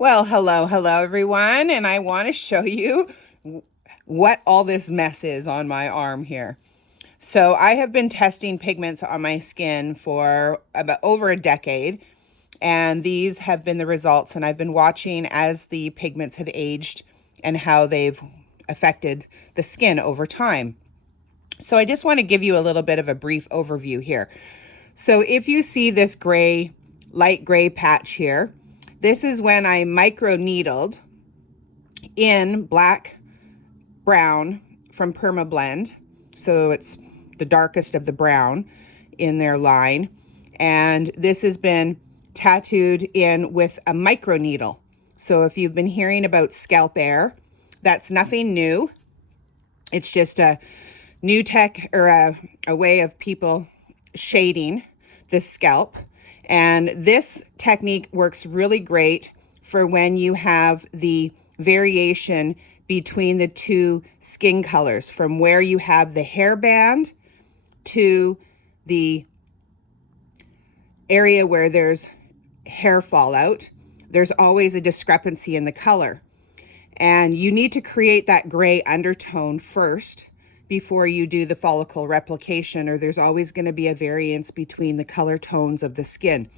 Well, hello everyone, and I want to show you what all this mess is on my arm here. So I have been testing pigments on my skin for about over a decade, and these have been the results, and I've been watching as the pigments have aged and how they've affected the skin over time. So I just want to give you a little bit of a brief overview here. So if you see this gray, light gray patch here, this is when I micro needled in black brown from Permablend. So it's the darkest of the brown in their line. And this has been tattooed in with a micro needle. So if you've been hearing about scalp air, that's nothing new. It's just a new tech or a way of people shading the scalp. And this technique works really great for when you have the variation between the two skin colors, from where you have the hairband to the area where there's hair fallout. There's always a discrepancy in the color. And you need to create that gray undertone first before you do the follicle replication, or there's always going to be a variance between the color tones of the skin.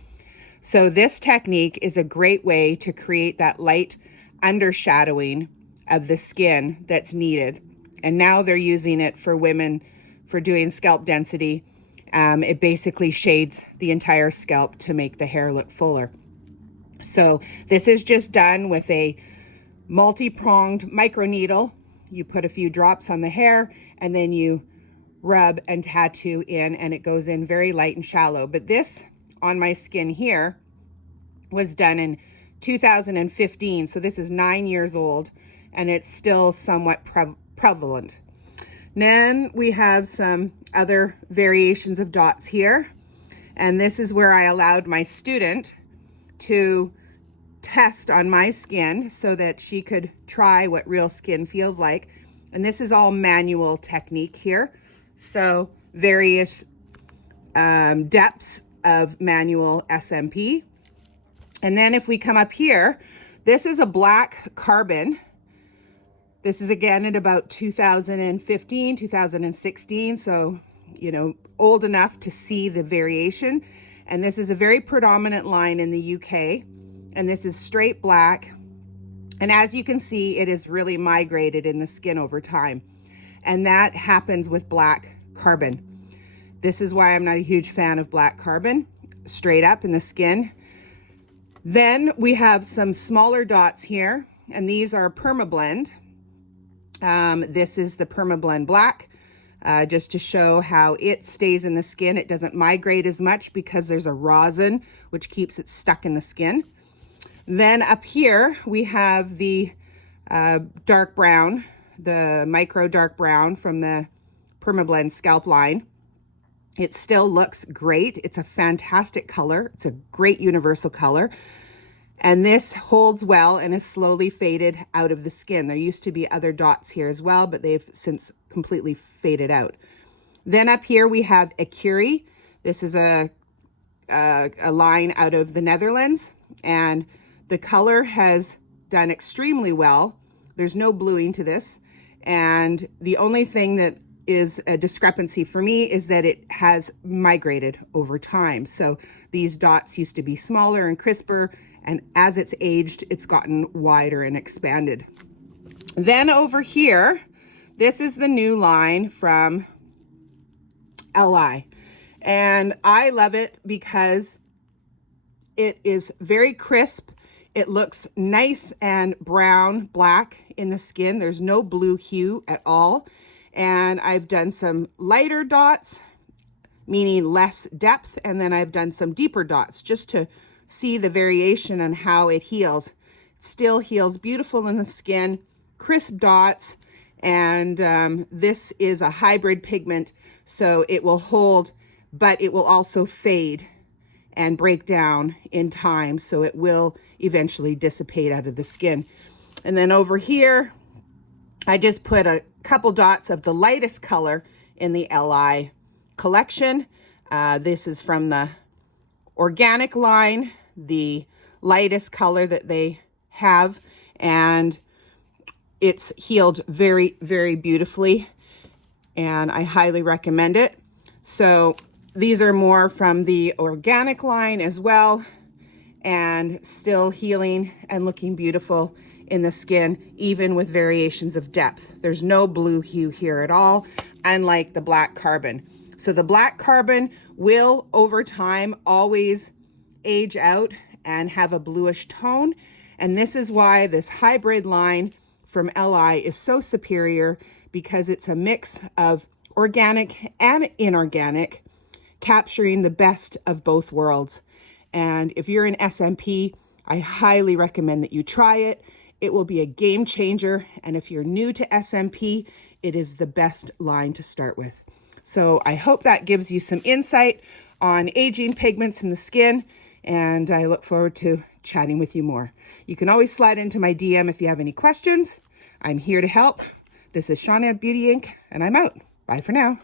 So this technique is a great way to create that light undershadowing of the skin that's needed. And now they're using it for women for doing scalp density. It basically shades the entire scalp to make the hair look fuller. So this is just done with a multi-pronged microneedle. You put a few drops on the hair and then you rub and tattoo in, and it goes in very light and shallow. But this on my skin here was done in 2015. So this is 9 years old and it's still somewhat prevalent. Then we have some other variations of dots here. And this is where I allowed my student to test on my skin so that she could try what real skin feels like. And this is all manual technique here. So various depths of manual SMP. And then if we come up here, this is a black carbon. This is again at about 2015, 2016. So, old enough to see the variation. And this is a very predominant line in the UK. And this is straight black. And as you can see, it is really migrated in the skin over time. And that happens with black carbon. This is why I'm not a huge fan of black carbon, straight up in the skin. Then we have some smaller dots here, and these are Permablend. This is the Permablend Black, just to show how it stays in the skin. It doesn't migrate as much because there's a rosin, which keeps it stuck in the skin. Then up here, we have the dark brown, the micro dark brown from the Permablend scalp line. It still looks great. It's a fantastic color. It's a great universal color. And this holds well and is slowly faded out of the skin. There used to be other dots here as well, but they've since completely faded out. Then up here we have a Curie. This is a line out of the Netherlands, and the color has done extremely well. There's no bluing to this. And the only thing that is a discrepancy for me is that it has migrated over time. So these dots used to be smaller and crisper, and as it's aged, it's gotten wider and expanded. Then over here, this is the new line from LI. And I love it because it is very crisp. It looks nice and brown, black in the skin. There's no blue hue at all. And I've done some lighter dots, meaning less depth. And then I've done some deeper dots just to see the variation on how it heals. It still heals beautiful in the skin, crisp dots. And this is a hybrid pigment, so it will hold, but it will also fade and break down in time, so it will eventually dissipate out of the skin. And then over here, I just put a couple dots of the lightest color in the LI collection. This is from the organic line, the lightest color that they have, and it's healed very, very beautifully, and I highly recommend it. So these are more from the organic line as well, and still healing and looking beautiful in the skin, even with variations of depth. There's no blue hue here at all, unlike the black carbon. So the black carbon will, over time, always age out and have a bluish tone. And this is why this hybrid line from LI is so superior, because it's a mix of organic and inorganic, capturing the best of both worlds. And if you're an SMP, I highly recommend that you try it. It will be a game changer. And if you're new to SMP, it is the best line to start with. So I hope that gives you some insight on aging pigments in the skin. And I look forward to chatting with you more. You can always slide into my DM if you have any questions. I'm here to help. This is Shauna Beauty Inc., and I'm out. Bye for now.